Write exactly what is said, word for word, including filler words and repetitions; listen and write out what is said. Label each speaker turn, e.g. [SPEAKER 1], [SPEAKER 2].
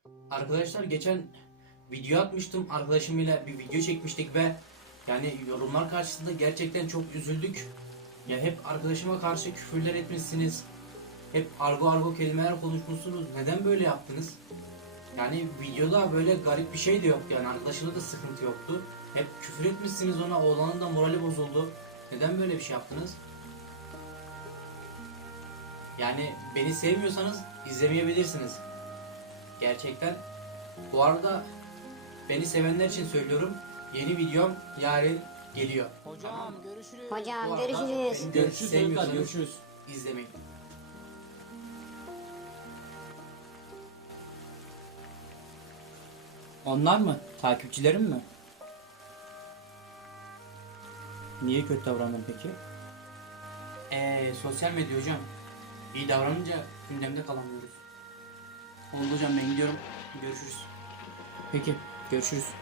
[SPEAKER 1] Arkadaşlar geçen video atmıştım. Arkadaşımla bir video çekmiştik ve yani yorumlar karşısında gerçekten çok üzüldük. Ya hep arkadaşıma karşı küfürler etmişsiniz. Hep argo argo kelimeler konuşmuşsunuz. Neden böyle yaptınız? Yani videoda böyle garip bir şey de yoktu, yani arkadaşımda da sıkıntı yoktu. Hep küfür etmişsiniz ona, oğlanın da morali bozuldu. Neden böyle bir şey yaptınız? Yani beni sevmiyorsanız izlemeyebilirsiniz. Gerçekten. Bu arada beni sevenler için söylüyorum. Yeni videom yarın geliyor.
[SPEAKER 2] Hocam görüşürüz.
[SPEAKER 1] Bu
[SPEAKER 3] Hocam
[SPEAKER 1] arada
[SPEAKER 3] görüşürüz.
[SPEAKER 1] beni de
[SPEAKER 2] Görüşürüz çocuklar,
[SPEAKER 1] sevmiyorsanız
[SPEAKER 2] görüşürüz.
[SPEAKER 1] izlemeyin.
[SPEAKER 2] Onlar mı? Takipçilerim mi? Niye kötü davrandın peki?
[SPEAKER 1] Eee sosyal medya hocam. İyi davranınca gündemde kalamıyoruz. Oldu hocam, ben gidiyorum. Görüşürüz.
[SPEAKER 2] Peki, görüşürüz.